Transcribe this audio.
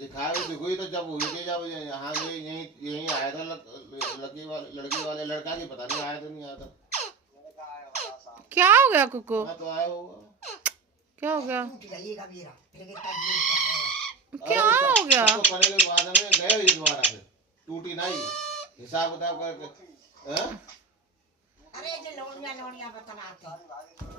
दिखाए दिखोई तो जब हुई थी, जब यहाँ यहीं यहीं आया था लड़की वाले लड़का की पता नहीं आया तो नहीं आया था। क्या हो गया कुको? हाँ तो आया होगा। क्या हो गया? अरे क्या हो गया? सबको करने के बाद में गए ये दोबारा से टूटी नहीं, हिसाब किताब करके। हाँ? अरे जो लोनिया लोनिया बतलाते